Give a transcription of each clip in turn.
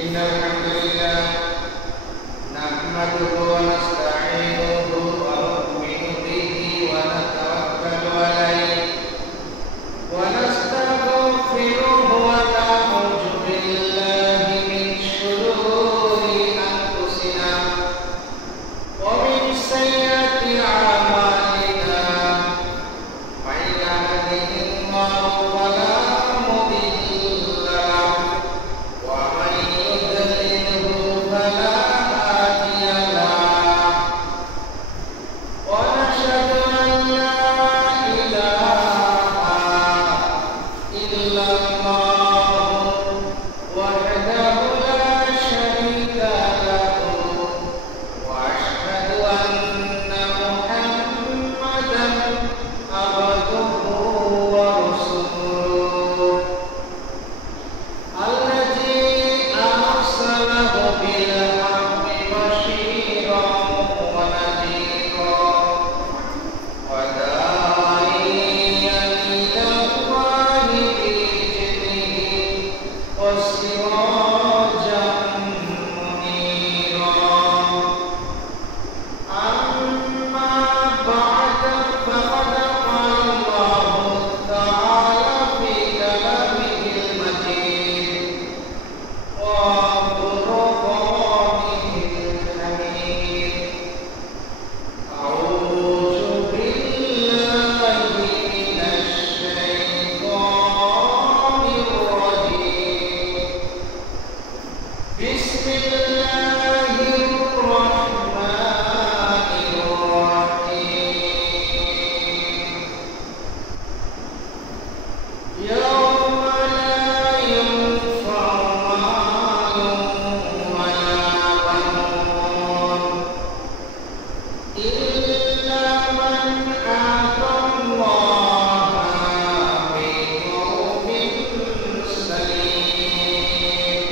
Innal hamdalillah nahmaduhu wa nasta'inuhu wa nu'minu bihi wa natawakkalu alayhi wa nastaghfiruhu wa na'udzu billahi min shururi anfusina wa min sayyiati a'malina may yahdihillahu fala mudilla lahu wa man yudlilhu fala hadiya lahu wa nashhadu an la ilaha illallah wahdahu la syarika lahu wa ashhadu anna Muhammadan abduhu wa rasuluh alladzi arsalahu bil haqqi basyiran wa nadhiran wa da'iyan ila Allahi bi'idhnihi wa sirajan munira. Amma ba'du faqad qala Allahu ta'ala fi kalamihil majid wa furqanihil hamid. A'udzu billahi minasy syaithanir rajim. Bismillahirrahmanirrahim. Yauma la yanfa'u malun wa la banun illa man ata Allaha biqalbin salim.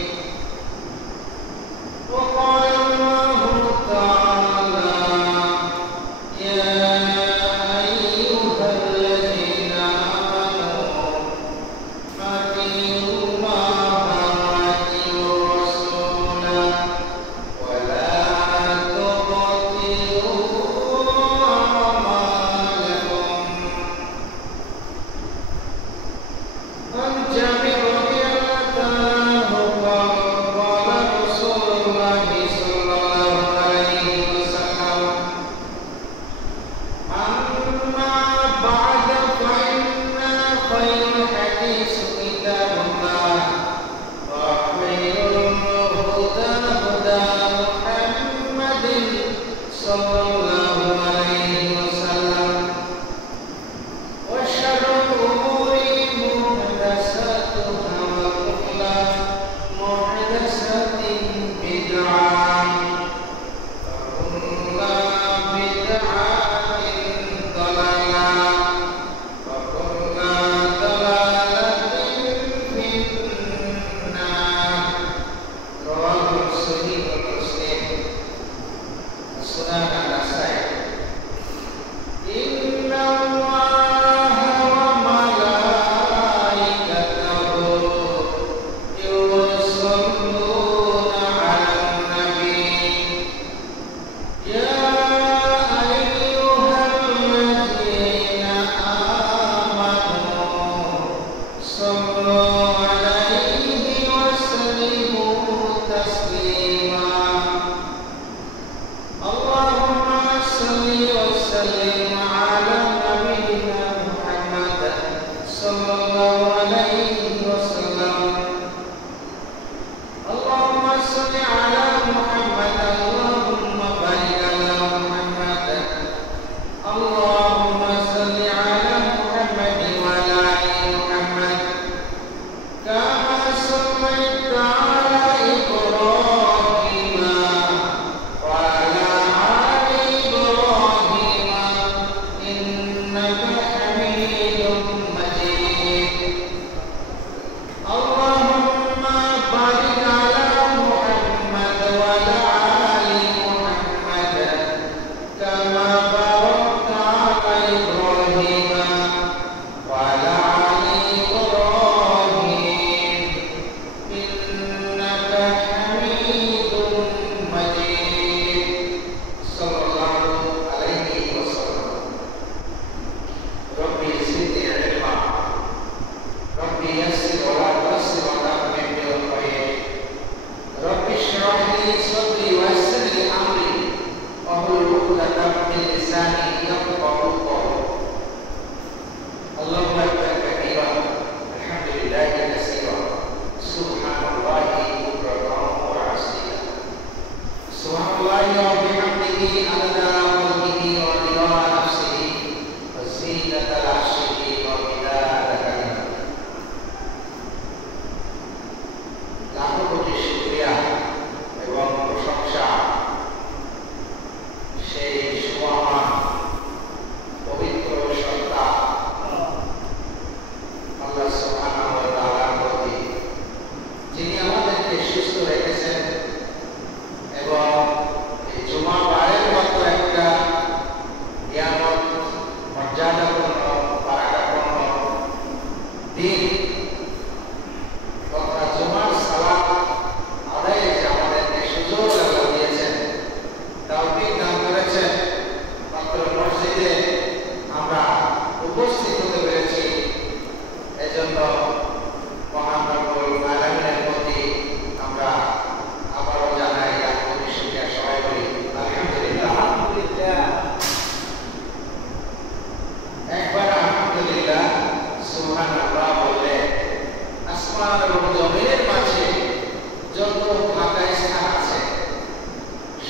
যত ফাঁকা স্থান আছে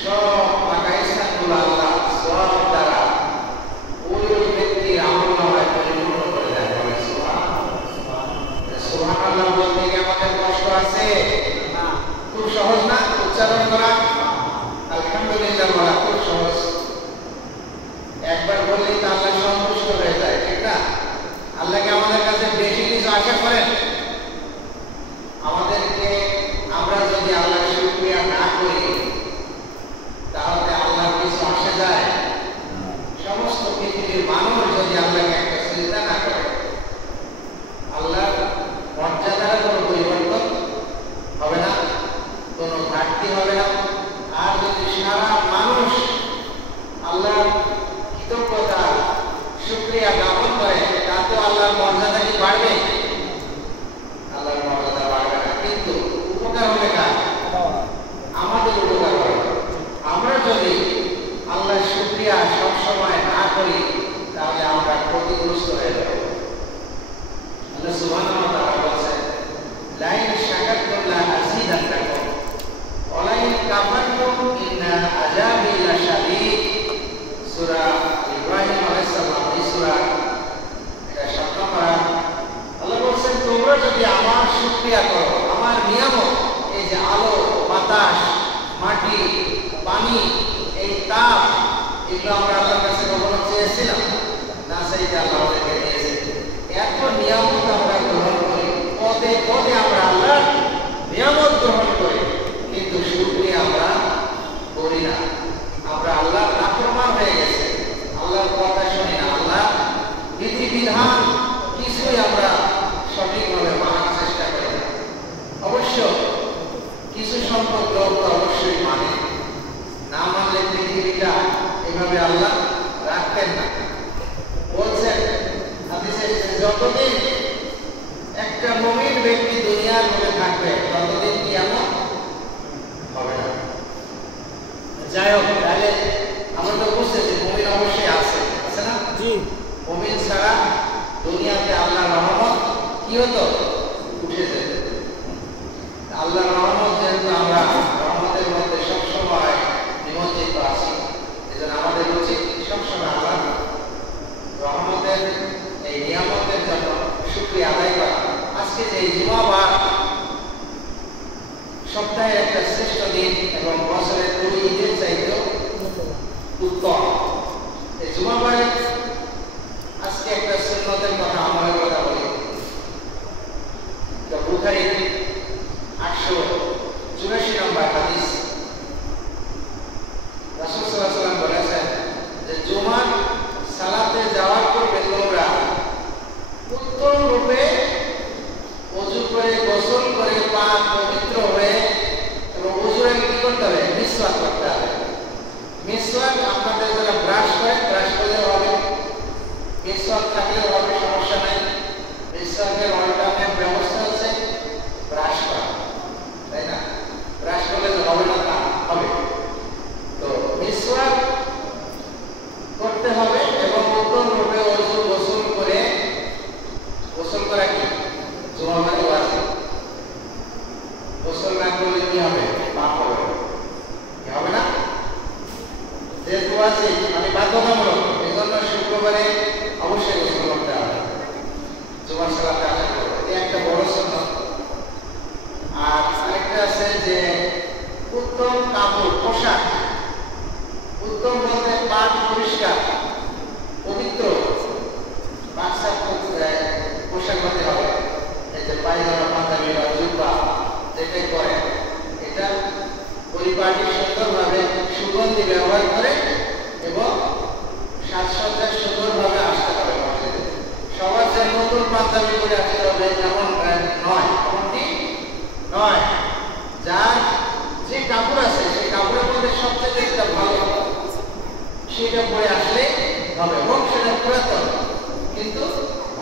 সব ফাঁকা স্থানগুলো আল্লাহ সওয়াব দ্বারা ওই ব্যক্তির আমলনামায় পরিপূর্ণ করে দেয়। সুবহানাল্লাহ বলতে কি আমাদের কষ্ট আছে? না, খুব সহজ না উচ্চারণ করা। আলহামদুলিল্লাহ বলা খুব সহজ, একবার বললেই তো আল্লাহ সন্তুষ্ট হয়ে যায়, ঠিক না? আল্লাহকে আমাদের কাছে বেশি কিছু আশা করেন? আমাদেরকে আমরা যদি আল্লাহর শুকরিয়া না করি তাহলে আল্লাহর কিছু আসে যায়? সমস্ত পৃথিবীর মানুষ যদি আল্লাহকে একটা চিন্তা না করে আল্লাহর মর্যাদার কোনো পরিবর্তন হবে না, কোনো ঘাটতি হবে না। আর যদি সারা মানুষ আল্লাহর কৃতজ্ঞতা শুকরিয়া জ্ঞাপন করে তাতে আল্লাহর মর্যাদা কি বাড়বে? আল্লাহর মর্যাদা বাড়বে না, কিন্তু উপকার হবে কার? আমাদের উপকার হবে। আমরা যদি আল্লাহর শুকরিয়া সবসময় না করি তাহলে আমরা ক্ষতিগ্রস্ত হয়ে যাব। আল্লাহ সুবহানাহু ওয়া তাআলা বলেন, লাইন শাকারতুম লা আযীদান্নাকুম ওয়া লাইন কাফারতুম ইন্না আযাবি লাশাদীদ। সূরা ইব্রাহিম আলাইহিস সালাম, এই সূরা এটা ৭ নম্বর আয়াত। আল্লাহ বলেন, তোমরা যদি আমার শুকরিয়া করো, আমার নিয়ামত, এই যে আলো, বাতাস, মাটি, পানি, এই তাপ, এগুলো আমরা আল্লাহর কাছে কখনো চেয়েছিলাম না? সেইটা আল্লাহ আমাদেরকে দিয়েছে। এত নিয়ামত আমরা গ্রহণ করি, পদে পদে আমরা আল্লাহর নিয়ামত গ্রহণ করি, কিন্তু শুকরিয়া আমরা করি না। আমরা আল্লাহর নাফরমান হয়ে গেছে, আল্লাহর কথা শুনি না, আল্লাহ বিধিবিধান কিছুই আমরা সঠিকভাবে মানার চেষ্টা করি না। অবশ্য কিছু সংখ্যক লোক তো অবশ্যই মানে, না মানলে পৃথিবীটা এভাবে আল্লাহ রাখতেন না। বলছেন হাদিসে, যতদিন একটা মুমিন ব্যক্তি দুনিয়ার মধ্যে থাকবে ততদিন কিয়ামত হবে না। যাই হোক, তাহলে আমরা তো বুঝতেছি মুমিন অবশ্যই আছে না? জি, মুমিন ছাড়া দুনিয়াতে আল্লাহর রহমত কি হতো? উঠে যেত। আল্লাহর রহমত যেহেতু আমরা রহমতের মধ্যে সবসময় নিমজ্জিত আছি, এজন্য আমাদের উচিত সবসময় আল্লাহ রহমতের এই নিয়ামতের জন্য শুকরিয়া আদায় করা। আজকে যে জুমাবার সপ্তাহের একটা শ্রেষ্ঠ দিন এবং বছরের দুই ঈদের চাইতেও উত্তম, এই জুমাবারে আজকে একটা সুন্নতের কথা, আমলের কথা বলি। বুখারীর 884 নম্বর হাদিস, রাসূল সাল্লাল্লাহু আলাইহি ওয়াসাল্লাম বলেছেন যে জুমার সালাতে যাওয়ার পূর্বে তোমরা উত্তম রূপে ওযু করে, গোসল করে, পাক পবিত্র হয়ে এবং ওযুরে কি করতে হবে? মিসওয়াক করতে হবে। মিসওয়াক আপনাদের যারা ব্রাশ করে, ব্রাশ করলেও হবে, মিসওয়াক থাকলেও হবে, সমস্যা নাই। মিসওয়াকের অল্টারনেট ব্যবস্থা হচ্ছে ব্রাশ করা, তাই না? ব্রাশ করলে যে হবে না তা হবে। তো মিসওয়াক করতে হবে এবং উত্তম রূপে ওযু গোসল করে, গোসল করা কি জুমাবারে ওয়াজিব। গোসল না করলে কি হবে? পাপ হবে, কি হবে না? যেহেতু ওয়াজিব মানে বাধ্যতামূলক, এজন্য শুক্রবারে অবশ্যই গোসল করতে হবে জুমার সালাতে আসার পরে। এই একটা বড় সুন্নাত। আর আরেকটা আছে যে উত্তম কাপড়, পোশাক, উত্তম বলতে পাক পরিষ্কার পবিত্র বাক্সা পোশাক হতে হবে। এই যে পায়জামা, পাঞ্জাবি বা জুব্বা যেটাই পরে, এটা পরিপাটি সুন্দরভাবে সুগন্ধি ব্যবহার করে এবং সাজসজ্জায় সুন্দরভাবে আসতে হবে মসজিদে। সবার যে নতুন পাঞ্জাবি করে আসতে হবে এমন নয়, এমনটি নয়। যার যে কাপড় আছে সেই কাপড়ের মধ্যে সবচেয়ে যেটা ভালো সেটা পরে আসলে হবে, এবং সেটা পুরাতন কিন্তু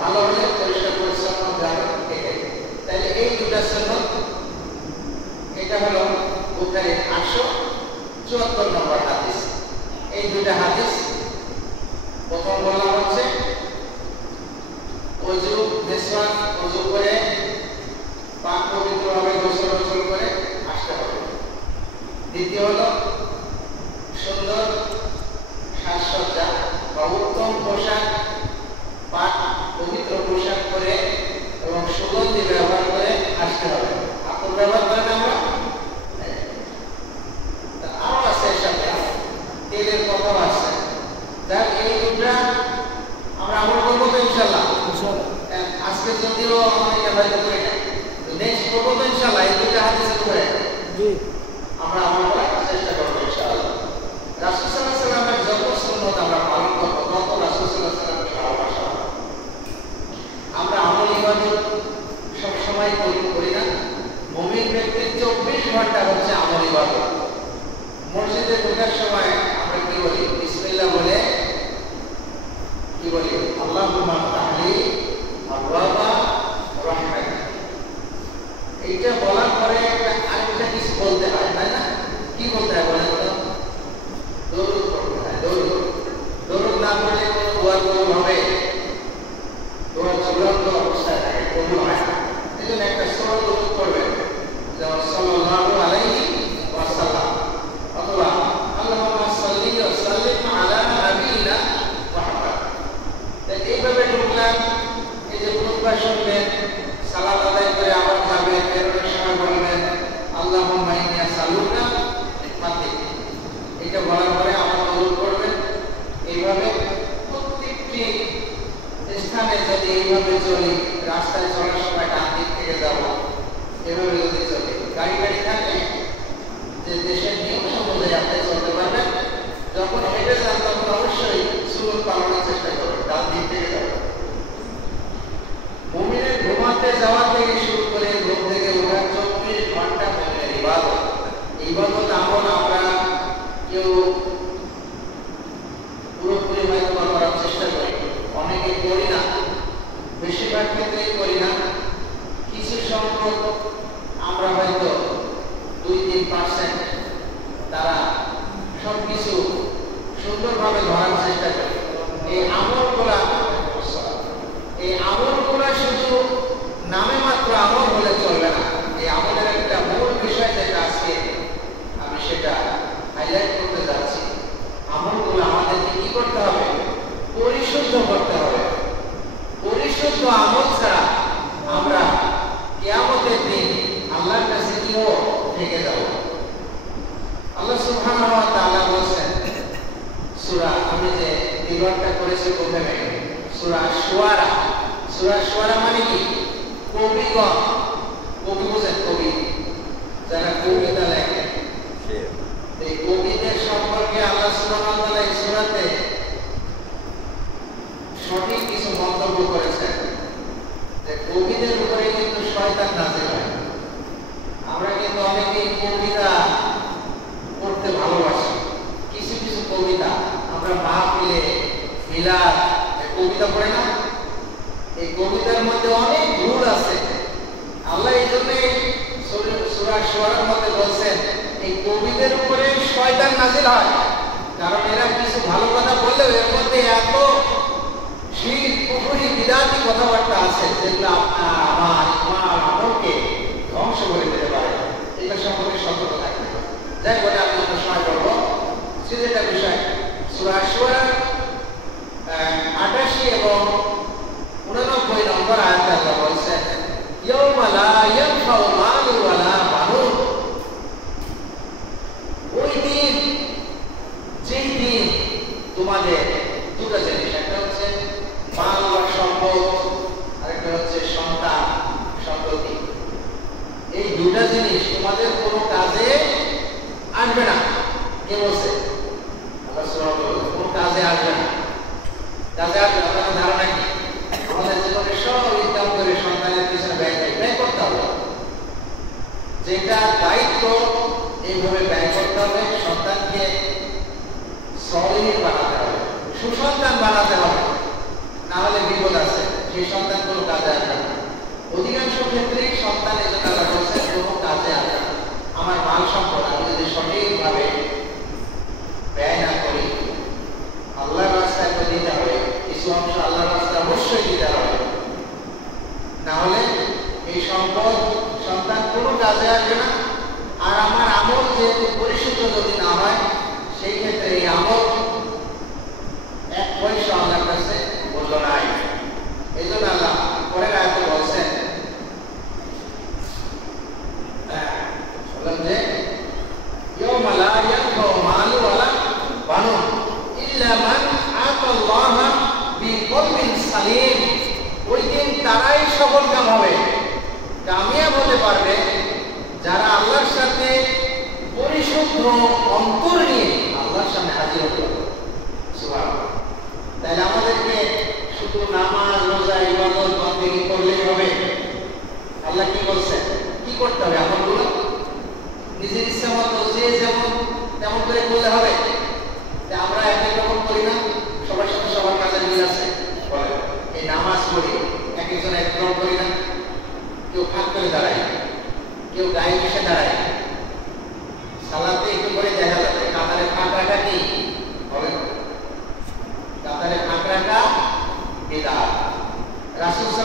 ভালো হলে পরিষ্কার পরিচ্ছন্ন যাবে। তাহলে এই দুটা সুন্নাত, এটা হলো বুখারীর 874 নম্বর হাদিস। এই দুটা হাদিস, প্রথম বলা হচ্ছে ওযু, মিসওয়াক, ওযু করে পাক পবিত্রভাবে গোসল করে আসতে ঘন্টা হচ্ছে আমল ইবাদত। মসজিদে ঢোকার সময় আমরা কি বলি? বিসমিল্লাহ বলে কি বলি? আল্লাহুম্মা ফতহলি আবওয়াবা রাহমাতিক। এইটা বলার পরে আরেকটা কিছু বলতে হয়, তাই না? কি বলতে হয় বলেন তো? দরুদ পড়তে হয়। দরুদ না পড়লে কোনো দোয়া কবুল হবে? দোয়া চূড়ান্ত অবস্থায় থাকে, কবুল হয় না। এই জন্য একটা সূরা দরুদ পড়বেন, যেমন সাল্লাল্লাহু আলাইহি ওয়াসাল্লাম, অথবা আল্লাহুম্মা সাল্লি ওয়া সাল্লিম আলা নাবিয়িনা মুহাম্মদ। তাই এইভাবে ঢুকলাম, এই যে খুতবা শুনলেন, সালাত আদায় করে আবার যাবেন, বেরোনোর সময় বলবেন আল্লাহুম্মা ইন্নী আসআলুকা হিকমাতিক। এটা বলার পরে আবার দরুদ পড়বেন। এইভাবে প্রত্যেকটি স্থানে যদি এইভাবে চলি, রাস্তায় চলার সময় ডান দিক থেকে যাব, এভাবে যদি চলি, গাড়ি থাকলে যে দেশের নিয়ম অনুযায়ী আপনি চলতে পারবেন। যখন হেঁটে যান তখন অবশ্যই সুন্নত পালনের চেষ্টা করবেন, ডান দিক থেকে যাবেন। মুমিনের ঘুমাতে যাওয়া থেকে শুরু করে ঘুম থেকে ওঠার 24 ঘন্টা মুমিনের ইবাদত। ইবাদত আমল আমরা কেউ পুরোপুরি হয়তো করার চেষ্টা করি, অনেকে করি না, বেশিরভাগ ক্ষেত্রেই করি না। কিছু সংখ্যক আমরা হয়তো 2-3% তারা সবকিছু সুন্দরভাবে ধরার চেষ্টা করি। এই আমলগুলা শুধু নামে মাত্র আমল হলে চলবে না। এই আমলের একটা মূল বিষয় যেটা আজকে আমি সেটা হাইলাইট করতে যাচ্ছি। আমলগুলো আমাদেরকে কি করতে হবে? পরিশুদ্ধ করতে হবে। পরিশুদ্ধ আমল ছাড়া আমরা কিয়ামতের দিন আল্লাহর কাছে কিও থেকে যাব। আল্লাহ সুবহানাহু ওয়া তাআলা বলেন সূরা, আমি যে বিবরণটা করেছি প্রথমে, সূরা শুআরা। সূরা শুআরা মানে কি? কবিগণ, কবি বোঝেন? কবি যারা কবিতা লেখে, এই কবিদের সম্পর্কে আল্লাহ সুবহানাহু ওয়া তাআলা এই সূরাতে সঠিক কিছু মন্তব্য করেছেন যে কবিদের উপরে কিন্তু শয়তান নাযিল হয়। আমরা কিন্তু অনেকেই কবিতা পড়তে ভালোবাসি। কিছু কিছু কবিতা আমরা মাহফিলে, মিলাদ, কবিতা পড়ে না? এই কবিতার মধ্যে অনেক ভুল আছে। আল্লাহ এই জন্য সূরা শুআরার মধ্যে বলছেন এই কবিদের উপরে শয়তান নাযিল হয়, কারণ এরা কিছু ভালো কথা বললেও এর মধ্যে এত শিরক, কুফরি, বিদআতি কথাবার্তা আছে যেগুলো আপনার আমার আমলকে ধ্বংস করে দিতে পারে। এটা সম্পর্কে সতর্ক থাকতে হবে। যাই বলে আমি যত সময় বলবো সেটা বিষয়। সূরা শুআরার 88 এবং 89 নম্বর আয়াতে আল্লাহ বলেছেন ইয়াউমা লা ইয়ানফাউ মালু ওয়ালা বানুন। ওই দিন, যেই দিন তোমাদের দুটো জিনিস, একটা হচ্ছে মাল বা সম্পদ, আরেকটা হচ্ছে সন্তান সন্ততি, এই দুটা জিনিস তোমাদের কোনো কাজে আসবে না। কে বলছে? আল্লাহ সুবহানাহু ওয়া তাআলা। কোনো কাজে আসবে না। কাজে আসবে না, আপনার ধারণা কি? আমাদের জীবনে সব ইনকাম করে সন্তানের পিছনে ব্যয় করতে হবে। যেটা দায়িত্ব এইভাবে ব্যয় করতে হবে। সন্তানকে সলিড বানাতে হবে, সুসন্তান বানাতে হবে, না হলে বিপদ আছে। সেই সন্তান কোনো কাজে আসবে না। অধিকাংশ ক্ষেত্রেই সন্তান এজন্য আল্লাহ বলছেন কোনো কাজে আসবে না। আমার মাল সম্পদ আমি যদি সঠিকভাবে ব্যয় না করি, আল্লাহর রাস্তায় তো দিতে হবে, কিছু অংশ আল্লাহর রাস্তায় অবশ্যই দিতে হবে, না হলে এই সম্পদ সন্তান কোনো কাজে আসবে না। আর আমার আমল যেহেতু পরিশুদ্ধ যদি না হয়, সেই ক্ষেত্রে এই আমল এক পয়সা আল্লাহর কাছে মূল্য নাই। এই জন্য আল্লাহ পরের আয়াতে বলছেন যে ইয়াউমা লা ইয়ানফাউ মালু ওয়ালা বানুন ইল্লা মান আতাল্লাহা বিকলবিন সালিম। ওই দিন তারাই সফলকাম হবে, কামিয়াব হতে পারবে যারা আল্লাহর সাথে পরিশুদ্ধ অন্তর নিয়ে আল্লাহর সামনে হাজির হতে পারবে। সুবহানাল্লাহ। তাহলে আমাদেরকে শুধু নামাজ, রোজা, ইবাদত, বন্দেগী করলেই হবে? আল্লাহ কি বলছেন? কি করতে হবে আমলগুলো?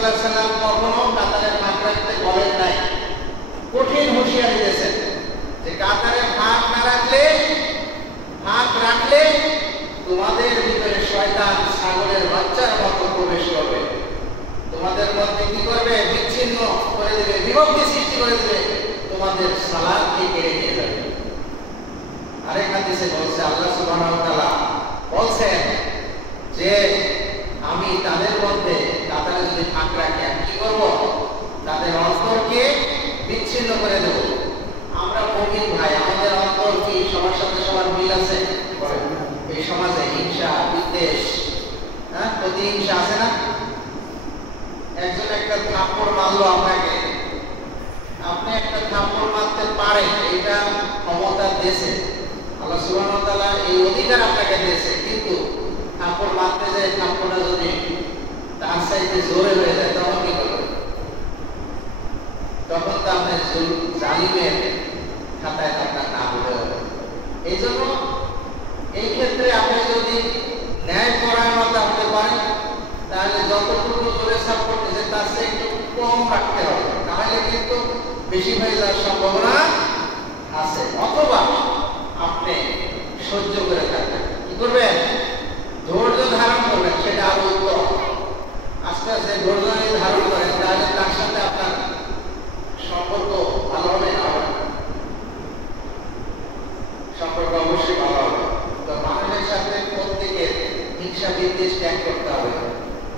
সাল্লাল্লাহু আলাইহি সাল্লাম কখনো কাতারে ফাঁক রাখতে বলেন নাই। কঠিন হুঁশিয়ারি দিয়েছেন যে কাতারে ফাঁক না রাখলে, ফাঁক রাখলে তোমাদের ভিতরে শয়তান ছাগলের বাচ্চার মতো প্রবেশ করবে, তোমাদের মধ্যে কি করবে? বিচ্ছিন্ন করে দেবে, বিভক্তি সৃষ্টি করে দেবে, তোমাদের সালাতকে কেড়ে নিয়ে যাবে। আরেক হাদিসে বলছে আল্লাহ সুবহানাহু ওয়া তাআলা বলছেন যে আমি তাদের মধ্যে কাতারে যদি ফাঁক রাখি আমি কি করব? তাদের অন্তরকে বিচ্ছিন্ন করে দেব। আমরা মুমিন ভাই, আমাদের অন্তর কি সবার সাথে সবার মিল আছে? এই সমাজে হিংসা, বিদ্বেষ, প্রতিহিংসা আছে না? একজন একটা থাপ্পড় মারলো আপনাকে, আপনি একটা থাপ্পড় মারতে পারেন, এটা ক্ষমতা দিয়েছে আল্লাহ সুবহানাহু ওয়া তাআলা, এই অধিকার আপনাকে দিয়েছে। কিন্তু থাপ্পড় মারতে যায়, থাপ্পড়টা যদি তার চাইতে জোরে হয়ে যায় তখন কি করবেন? তখন তো আপনি জালিমের খাতায় আপনার নাম উঠে যাবে। এই জন্য এই ক্ষেত্রে আপনি যদি ন্যায় পরায়ণতা হতে পারেন তাহলে যতটুকু জোরে সাপ করতেছে তার চেয়ে একটু কম রাখতে হবে, তাহলে কিন্তু বেশি হয়ে যাওয়ার সম্ভাবনা আছে। অথবা আপনি সহ্য করে থাকবেন, কি করবেন? ধৈর্য ধারণ করবেন, সেটা আরো উত্তম। আস্তে আস্তে ধৈর্য ধারণ করেন, তাহলে তার সাথে আপনার সম্পর্ক ভালো হবে না? সম্পর্ক অবশ্যই ভালো হবে। তো মানুষের সাথে প্রত্যেকের হিংসা বিদ্বেষ ত্যাগ করতে হবে।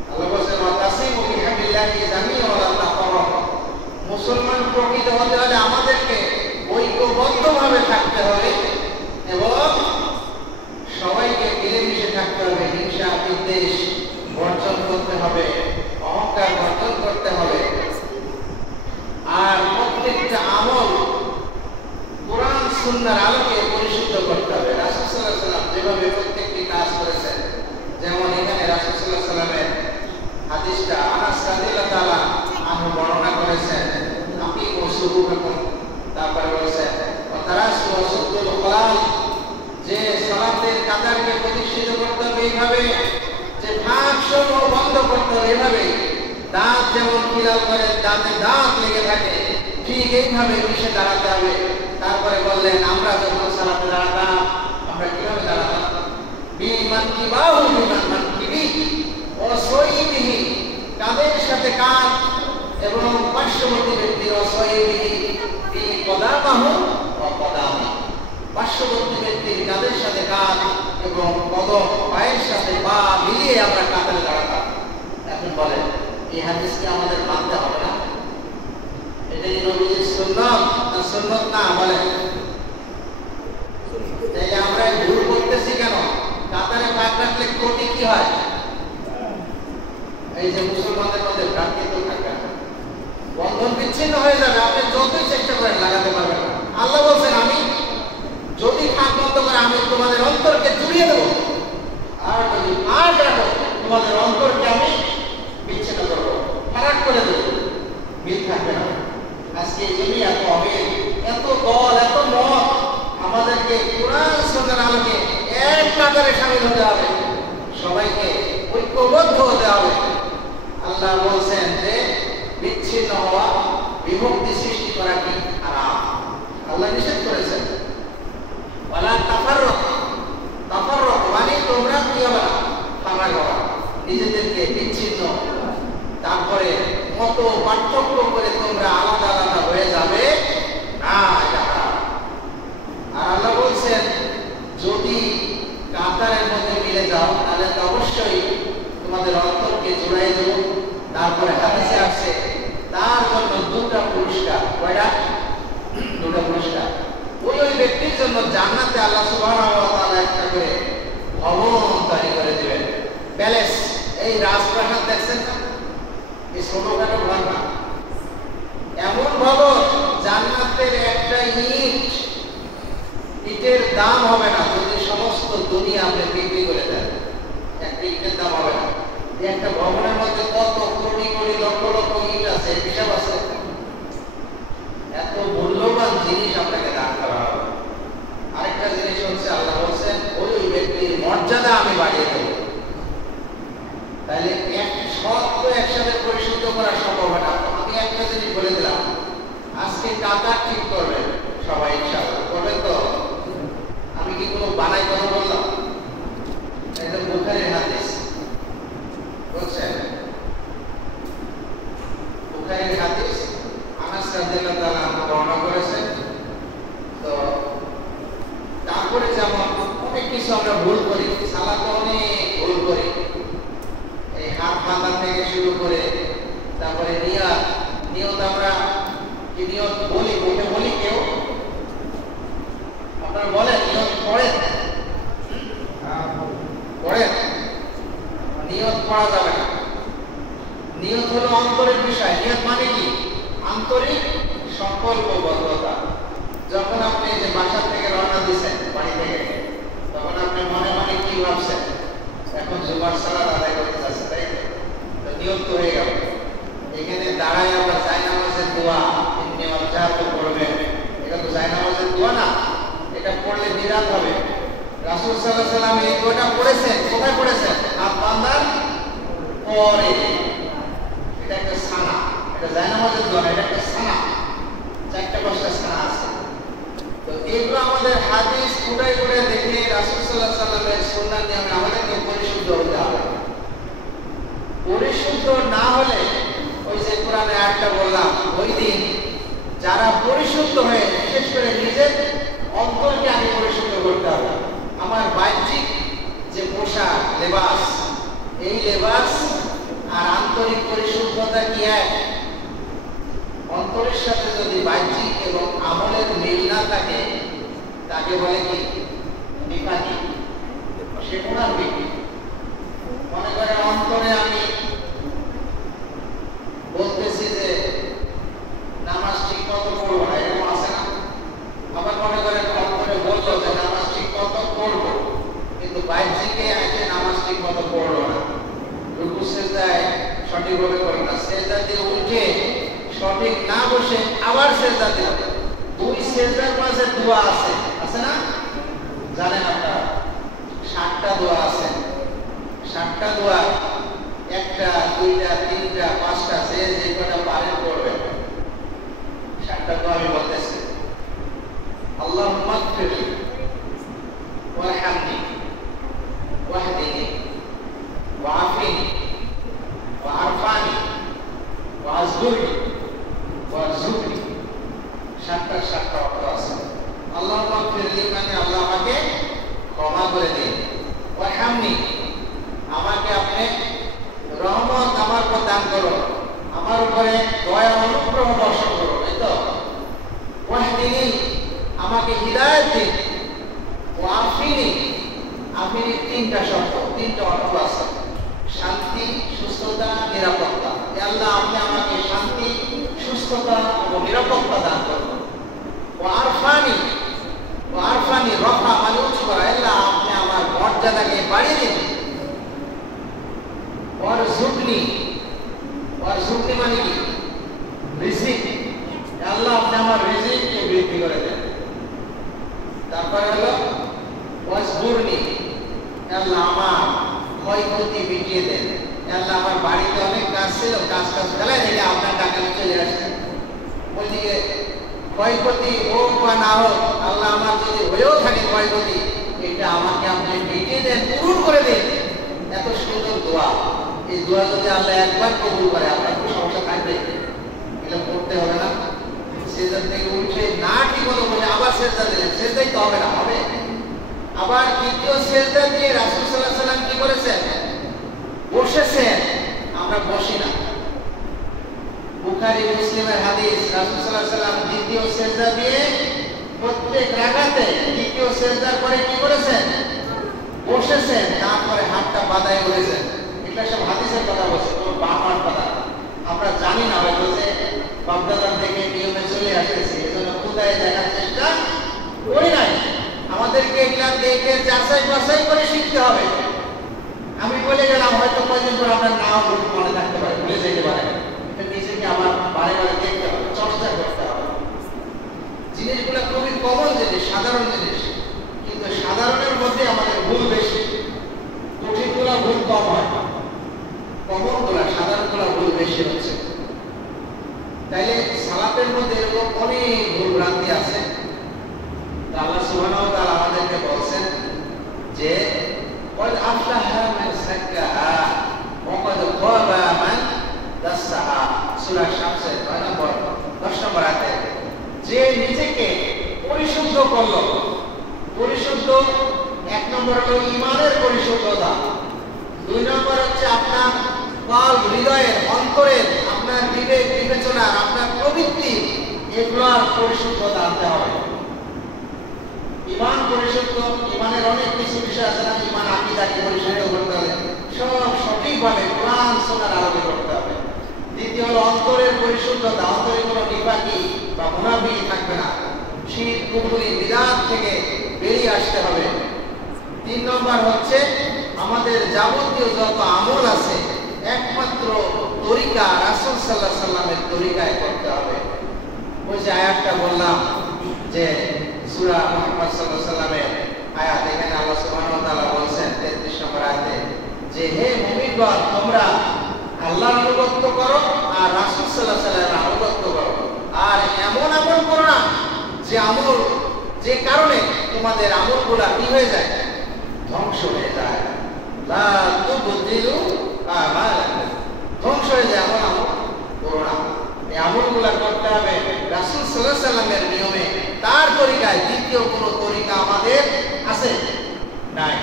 আল্লাহ বলেন ওয়াতাসিমু বিহাবিল্লাহি জামিআন ওয়া লা তাফাররাকু। মুসলমান প্রকৃত হতে হলে আমাদেরকে ঐক্যবদ্ধভাবে থাকতে হবে এবং সবাইকে মিলেমিশে থাকতে হবে। হিংসা বিদ্বেষ বর্জন করতে হবে, অহংকার বর্জন করতে হবে। আর প্রত্যেকটা আমল কোরআন সুন্নাহর আলোকে পরিশুদ্ধ করতে হবে। রাসূল সাল্লাল্লাহু আলাইহি ওয়াসাল্লাম যেভাবে প্রত্যেকটি কাজ করেছেন, যেমন এখানে রাসূল সাল্লাল্লাহু আলাইহি ওয়াসাল্লামের হাদিসটা আনাস রাদিয়াল্লাহু তাআলা আনহু বর্ণনা করেছেন, আপনি ওয়াসুবুকুম, তারপরে বলেছেন ওয়াতারাসু ওয়াসুদ্দুল খলাল, যে সালাতের কাতারকে প্রতিষ্ঠিত করতে হবে এইভাবে, যে ফাঁক সমূহ বন্ধ করতে হবে এইভাবে। দাঁত যেমন খিলাল করে, দাঁতে দাঁত লেগে থাকে, ঠিক এইভাবে মিশে দাঁড়াতে হবে। তারপরে বললেন আমরা যখন সালাতে দাঁড়াতাম আমরা কিভাবে দাঁড়াতাম? বিমান কিবাহু বিমান মানকিবি ওয়া সাইবিহি, কাঁধের সাথে কাঁধ এবং পার্শ্ববর্তী ব্যক্তির অসহায়বিহি বি কদামাহু ওয়া কদামি, পার্শ্ববর্তী ব্যক্তির কাঁধের সাথে কাঁধ এবং কদম পায়ের সাথে পা মিলিয়ে আমরা কাতারে দাঁড়াতাম। এখন বলেন এই হাদিসকে আমাদের মানতে হবে না? এটাই নবীর সুন্নাত না সুন্নাত না? বলেন তাহলে আমরা ভুল করতেছি কেন? কাতারে ফাঁক রাখলে ক্ষতি কি হয়? এই যে মুসলমানদের মধ্যে ভ্রাতৃত্ব থাকে, বন্ধন বিচ্ছিন্ন হয়ে যাবে। আপনি যতই চেষ্টা করেন লাগাতে পারবেন না। আল্লাহ বলছেন আমি যদি ফাঁক বন্ধ করে আমি তোমাদের অন্তরকে জুড়িয়ে দেবো, আর যদি ফাঁক রাখো তোমাদের অন্তরকে আমি বিচ্ছিন্ন করবো, ফারাক করে দেবো, মিল থাকবে না। আজকে এই জন্যই এত অমিল, এত দল, এত মত। আমাদেরকে কোরআন সুন্নাহর আলোকে এক কাতারে শামিল হতে হবে, সবাইকে ঐক্যবদ্ধ হতে হবে। আল্লাহ বলছেন যে বিচ্ছিন্ন হওয়া, বিভক্তি সৃষ্টি করা কি হারাম, আল্লাহ নিষেধ করেছেন। ওয়ালা তাফাররাকু, তাফাররাকু মানে তোমরা কি হবে না? ফারাক হওয়া, নিজেদেরকে বিচ্ছিন্ন, তারপরে মত পার্থক্য করে তোমরা আলাদা আলাদা হয়ে যাবে না, এটা হারাম। আর আল্লাহ বলছেন যদি কাতারের মধ্যে মিলে যাও তাহলে তো অবশ্যই তোমাদের অন্তরকে জোড়াই দেব। তারপরে হাদিসে আসছে তার জন্য দুটা পুরস্কার। কয়টা? দুটা পুরস্কার। ওই ব্যক্তির জন্য জান্নাতে আল্লাহ সুবহানাহু ওয়া তাআলা একটা করে ভবন তৈরি করে দিবেন, প্যালেস। এই রাজপ্রাসাদ দেখছেন না? এই ছোটখাটো ঘর না, এমন ভবন জান্নাতের একটা ইটের দাম হবে না যদি সমস্ত দুনিয়া আপনি বিক্রি করে দেন। একটা ইটের দাম হবে না। একটা ভবনের মধ্যে কত কোটি কোটি লক্ষ লক্ষ ইট আছে, হিসাব আছে। এত মূল্যবান জিনিস আপনাকে দান করা হবে। আরেকটা জিনিস হচ্ছে আল্লাহ বলছেন ওই ব্যক্তির মর্যাদা আমি বাড়িয়ে দেব। তাহলে এক সৎ একসাথে পরিশুদ্ধ আজকে কাতার ঠিক করবেন সবাই, ইনশাআল্লাহ করবেন তো? আমি কি কোনো বানাই কথা বললাম? এটা বুখারীর হাদিস, বুঝছেন? বুখারীর হাদিস, আনাস রাদিয়াল্লাহু তাআলা আনহু বর্ণনা করেছেন। তো তারপরে যেমন অনেক কিছু আমরা ভুল করি, সালাতে অনেক ভুল করি, এই হাত বাঁধা থেকে শুরু করে, তারপরে নিয়ত আমরা কি নিয়ত বলি, মুখে বলি কেউ? আপনারা বলেন নিয়ত পড়েন? পড়েন? নিয়ত পড়া যাবে না। নিয়ত হলো অন্তরের বিষয়। নিয়ত মানে কি? আন্তরিক সংকল্পবদ্ধতা। যখন আপনি যে বাসা থেকে রওনা দিয়েছেন বাড়ি থেকে, তখন আপনি মনে মনে কি ভাবছেন? এখন জুমার সালাত আদায় করতে যাচ্ছে, তাই তো? নিয়ত তো হয়ে গেল। এখানে দাঁড়ায় আমরা জায়নামাজের দোয়া ইন্নী ওয়াজ্জাহতু পড়বেন, এটা তো জায়নামাজের দোয়া না, এটা পড়লে বিরাট হবে। রাসূল সাল্লাল্লাহু আলাইহি ওয়াসাল্লাম এই দোয়াটা পড়েছেন, কোথায় পড়েছেন? হাত বাঁধার পরে। এটা একটা সানা, এটা জায়নামাজের দোয়া, এটা একটা সানা, 4-5টা সানা আছে। তো এগুলো আমাদের হাদিস উড়াই উড়াই দেখে রাসূল সাল্লাল্লাহু আলাইহি ওয়াসাল্লামের সুন্নাহ নিয়ে আমাদেরকে পরিশুদ্ধ হতে হবে। পরিশুদ্ধ না হলে ওই যে কোরআনে আয়াতটা বললাম, ওই দিন যারা পরিশুদ্ধ হয়ে, বিশেষ করে নিজের অন্তরকে আমি পরিশুদ্ধ করতে হবে। আমার বাহ্যিক যে পোশাক লেবাস, এই লেবাস আর আন্তরিক পরিশুদ্ধতা কি এক? অন্তরের সাথে যদি বাহ্যিক এবং আমলের মিল না থাকে, তাকে বলে কি? নিফাকি, সে মুনাফিক। মনে করেন অন্তরে আমি বলতেছি যে নামাজ ঠিক মতো পড়বো না, এরকম আছে না? আবার মনে করেন অন্তরে বললো যে নামাজ ঠিক মতো পড়বো, কিন্তু বাহ্যিকে এসে নামাজ ঠিক মতো পড়লো না, রুকু সিজদায় সঠিকভাবে করে না, সিজদা দিয়ে উঠে সঠিক না বসে আবার সিজদা দিল। দুই সিজদার মাঝে দোয়া আছে, আছে না? জানেন আপনারা 60টা দোয়া আছে। 60টা দোয়া, 1টা 2টা 3টা 5টা যে কটা পারেন করবেন। 60টা দোয়া আমি বলতেছি। আল্লাহুম্মা গফির ওয়ারহামনি ওয়াহদিনি ওয়াআফিনি ওয়ারফানি ওয়াজবুরনি ওয়ারযুকনি। 60টা অর্থ আছে। আল্লাহুম্মা গফিরলি মানে আল্লাহ আমাকে ক্ষমা করে দিন। ওয়ারহামনি, আমাকে আপনি রহমত আমার উপর দান করো, আমার উপরে দয়া অনুগ্রহ বর্ষণ করো, এই তো। ওয়াহদিনি, আমাকে হিদায়াত দিন। ওয়াআফিনি, আফিনি 3টা শব্দ, 3টা অর্থ আছে। শান্তি, সুস্থতা, নিরাপত্তা। আল্লাহ আপনি আমাকে শান্তি, সুস্থতা এবং নিরাপত্তা দান করুন। ওয়ারফানি, ওয়ারফানি রফা মানে উঁচু করা, আল্লাহ আপনি আমার মর্যাদাকে বাড়িয়ে দিন। ওয়ারযুকনি, ওয়ারযুকনি মানে কি? রিজিক, আল্লাহ আপনি আমার রিজিককে বৃদ্ধি করে দেন। তারপরে হলো ওয়াজবুরনি, আল্লাহ আমার ক্ষয়ক্ষতি মিটিয়ে দেন। আল্লাহ আমার বাড়িতে অনেক কাজ ছিল, কাজ ফেলাই রেখে আপনার টাকা চলে আসছে, ওইদিকে ক্ষয়ক্ষতি হোক বা না হোক, আল্লাহ আমার যদি হয়েও থাকে ক্ষয়ক্ষতি, এটা আমাকে আপনি মিটিয়ে দেন, পূরণ করে দেন। এত সুন্দর দোয়া। এই দোয়া যদি আল্লাহ একবার কবুল করে, আপনার কোনো সমস্যা থাকবে? এটা করতে হবে না? সিজদা থেকে উঠে না ঠিক মতো বলে আবার সিজদা দিলেন, সিজদাই তো হবে না, হবে? আবার দ্বিতীয় সিজদা দিয়ে রাসূল সাল্লাল্লাহু আলাইহি ওয়াসাল্লাম কি করেছেন? বসেছেন, আমরা বসি না। বুখারী মুসলিমের হাদিস, রাসূল সাল্লাল্লাহু আলাইহি ওয়াসাল্লাম দ্বিতীয় সিজদা দিয়ে প্রত্যেক রাকাতে দ্বিতীয় সিজদার পরে কি করেছেন? বসেছেন, তারপরে হাতটা বাঁধায় উঠেছেন। এটা সব হাদিসের কথা বলছে, কোনো বাবার কথা আমরা জানি না, হয়তো যে বাপদাদার থেকে নিয়মে চলে আসতেছি, এজন্য খুদায় দেখার চেষ্টা করি নাই। আমাদেরকে এগুলা দেখে যাচাই বাছাই করে শিখতে হবে। আমি বলে গেলাম, হয়তো কয়েকদিন পর আপনার নাও মনে থাকতে পারে, ভুলে যেতে পারে। এটা নিজেকে আমার বারে বারে দেখতে হবে, চর্চা করতে হবে। জিনিসগুলো খুবই কমন জিনিস, সাধারণ জিনিস, কিন্তু সাধারণের মধ্যে আমাদের ভুল বেশি। কঠিনগুলা ভুল কম হয়, কমনগুলা সাধারণগুলা ভুল বেশি হচ্ছে। তাইলে সালাতের মধ্যে এরকম অনেক ভুলভ্রান্তি আছে। আল্লাহ সুবহানাহু ওয়া তাআলা আমাদেরকে বলছেন যে قد أفلح من زكاها وقد خاب من دساها সূরা শামসের 9 নম্বর 10 নম্বর আয়াতে, যে নিজেকে পরিশুদ্ধ করলো। পরিশুদ্ধ এক নম্বর হলো ঈমানের পরিশুদ্ধতা, দুই নম্বর হচ্ছে আপনার কল হৃদয়ের অন্তরের আপনার বিবেক বিবেচনা আপনার প্রবৃত্তি এগুলোর পরিশুদ্ধতা আনতে হবে। ঈমান পরিশুদ্ধ, ঈমানের অনেক কিছু বিষয় আছে না, ঈমান আকীদাকে পরিশুদ্ধ করতে হবে, সব সঠিকভাবে কোরআন সুন্নাহর আলোকে করতে হবে। দ্বিতীয় হলো অন্তরের পরিশুদ্ধতা, অন্তরে কোনো নিফাকি বা মুনাফিকি থাকবে না, শিরক কুফরি বিদআত থেকে বেরিয়ে আসতে হবে। তিন নম্বর হচ্ছে আমাদের যাবতীয় যত আমল আছে একমাত্র তরিকা রাসূল সাল্লাল্লাহু আলাইহি সাল্লামের তরিকায় করতে হবে। ওই যে আয়াতটা বললাম যে সূরা মুহাম্মদ সাল্লাল্লাহু আলাইহি সাল্লামের আয়াত, এখানে আল্লাহ সুবহানাহু ওয়া তাআলা বলেন 33 নম্বর আয়াতে যে হে মুমিনগণ তোমরা আল্লাহর আনুগত্য করো আর রাসূল সাল্লাল্লাহু আলাইহি সাল্লামের আনুগত্য করো, আর এমন আমল করো না যে আমল যে কারণে তোমাদের আমলগুলো কি হয়ে যায়, ধ্বংস হয়ে যায়। লা তুবদিলু আমালাকুম, ধ্বংস হয়ে যায় এমন আমল করো না। এই আমলগুলো করতে হবে রাসূল সাল্লাল্লাহু আলাইহি সাল্লামের নিয়মে, তার তরিকায়। দ্বিতীয় কোনো তরিকা আমাদের আছে নাই।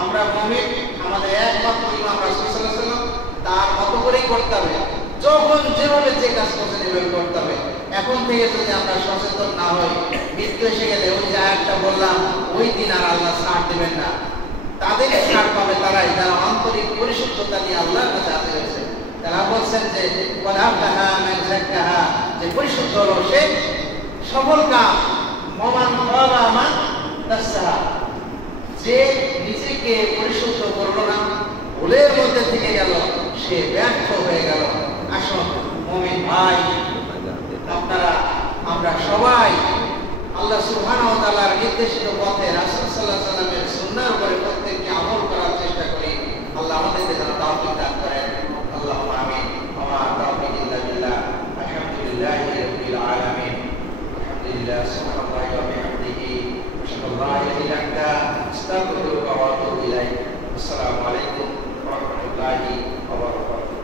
আমরা মুমিন, আমাদের একমাত্র ইমাম রাসূল সাল্লাল্লাহু আলাইহি সাল্লাম, তার মতো করেই করতে হবে। যখন যেভাবে যে কাজ করতে এভাবে করতে হবে। এখন থেকে যদি আমরা সচেতন না হই, মৃত্যু এসে গেলে ওই যে আয়াতটা বললাম ওই দিন আর আল্লাহ ছাড় দেবেন না। তাদের ছাড় পাবে তারাই যারা আন্তরিক পরিশুদ্ধতা নিয়ে আল্লাহর কাছে হাজির হয়েছে। তারা বলছেন যে قد أفلح من زكاها, যে পরিশুদ্ধ হলো সে সফল কাম। ওমান খাবা মান দাসসাহা, যে নিজেকে পরিশুদ্ধ করলো না, ভুলের মধ্যে থেকে গেল, সে ব্যর্থ হয়ে গেল। আসুন মুমিন ভাই, আপনারা আমরা সবাই আল্লাহ সুবহানাহু ওয়া তাআলার নির্দেশিত পথে রাসূল সাল্লাল্লাহু আলাইহি সাল্লামের সুন্নাহর উপরে প্রত্যেককে আমল করার চেষ্টা করি। আল্লাহ আমাদেরকে যেন তাওফীক দান করেন। আল্লাহুম্মা আমিন। ওয়া মা তাওফীক ইল্লা বিল্লাহ। আলহামদুলিল্লাহি রাব্বিল আলামিন। আলহামদুলিল্লাহ সুবহানাল্লাহি ওয়া বিহামদিহি, আশহাদু আল্লা ইলাহা ইল্লা আনতা, আস্তাগফিরুকা ওয়া আতুবু ইলাইক। আসসালামু আলাইকুম ওয়া রাহমাতুল্লাহি ওয়া বারাকাতুহু।